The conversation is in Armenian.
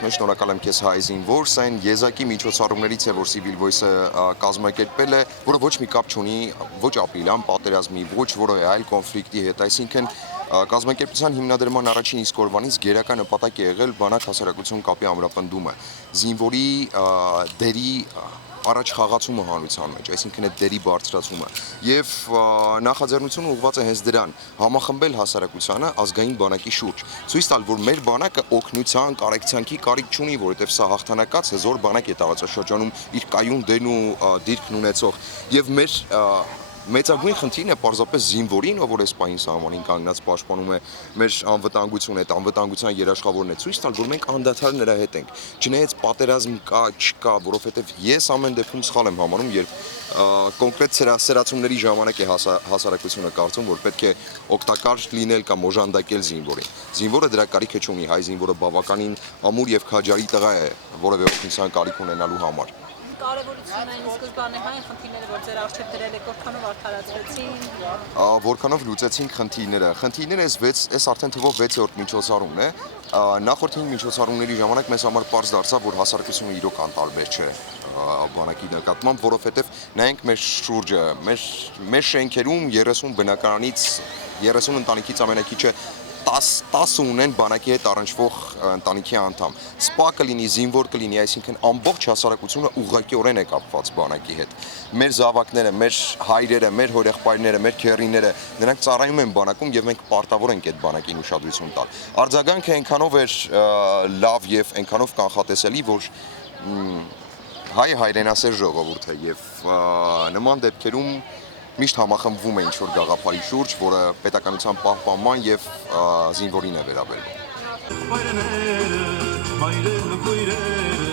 Մենք շնորհակալ եմ քեզ հայ զինվոր, սա այն եզակի միջոցառումներից է, որ Civil Voice-ը կազմակերպել է, որը ոչ մի կապ չունի ոչ ապրիլյան պատերազմի, ոչ որևէ այլ կոնֆլիկտի հետ, այսինքն կազմակերպության հիմնադրման առաջին իսկ օրվանից գերակա նպատակ է եղել բանակ հասարակություն կապի ամրապնդումը, զինվորի դերի առաջ խաղացումը հանրության մեջ, այսինքն այդ դերի բարձրացումը եւ նախաձեռնությունը ուղղված է հենց դրան, համախմբել հասարակությանը ազգային բանակի շուրջ, ցույց տալ, որ մեր բանակը օգնության, կարեկցանքի կարիք չունի, որովհետեւ սա հաղթանակած հզոր բանակ է տարածաշրջանում իր կայուն դերն ու դիրքն ունեցող եւ մեր մեծագույն խնդիրն է պարզապես զինվորին, որ այս պահին սահմանին կանգնած պաշտպանում է մեր անվտանգությունը, այդ անվտանգության երաշխավորն է ցույց տալ, որ մենք անդադար նրա հետ ենք։ Չնայած պատերազմ կա, չկա, որովհետև ես ամեն դեպքում սխալ եմ համարում, երբ կոնկրետ սրացումների ժամանակ է հասարակությունը կարծում, որ պետք է օգտակար լինել կամ օժանդակել զինվորին։ Զինվորը դրա կարիքը չունի, հայ զինվորը բավականին ամուր եւ քաջարի տղա է, որևէ օգնության կարիք ունենալու համար։ Կարևորությունն այն սկզբանե հայ խնդիրները, որ ձեր առջև դրել եք, որքանով արդարացվեցին։ Որքանով լուծեցինք խնդիրները։ Խնդիրները այս արդեն թվով 6-րդ միջոցառումն է։ Նախորդ 5 միջոցառումների ժամանակ մեզ համար պարզ դարձավ, որ հասարակությունը իրոք անտարբեր չէ բանակի նկատմամբ, որովհետև նայենք մեր շուրջը, մեր շենքերում 30 բնակարանից 30 ընտանիքից ամենակիչը 10 ունեն բանակի հետ առնչվող ընտանիքի անդամ։ Սպա կլինի, զինվոր կլինի, այսինքն ամբողջ հասարակությունը ուղղակիորեն է կապված բանակի հետ։ Մեր զավակները, մեր հայրերը, մեր հորեղբայրները, մեր քեռիները, նրանք ծառայում են բանակում եւ մենք պարտավոր ենք այդ բանակին ուշադրություն տալ։ Արձագանքը այնքանով էր լավ եւ այնքանով կանխատեսելի, որ հայ հայրենասեր ժողովուրդ է եւ նման դեպքերում միշտ համախմբվում է ինչ-որ գաղափարի շուրջ, որը պետականության պահպանման եւ զինվորին է վերաբերվում։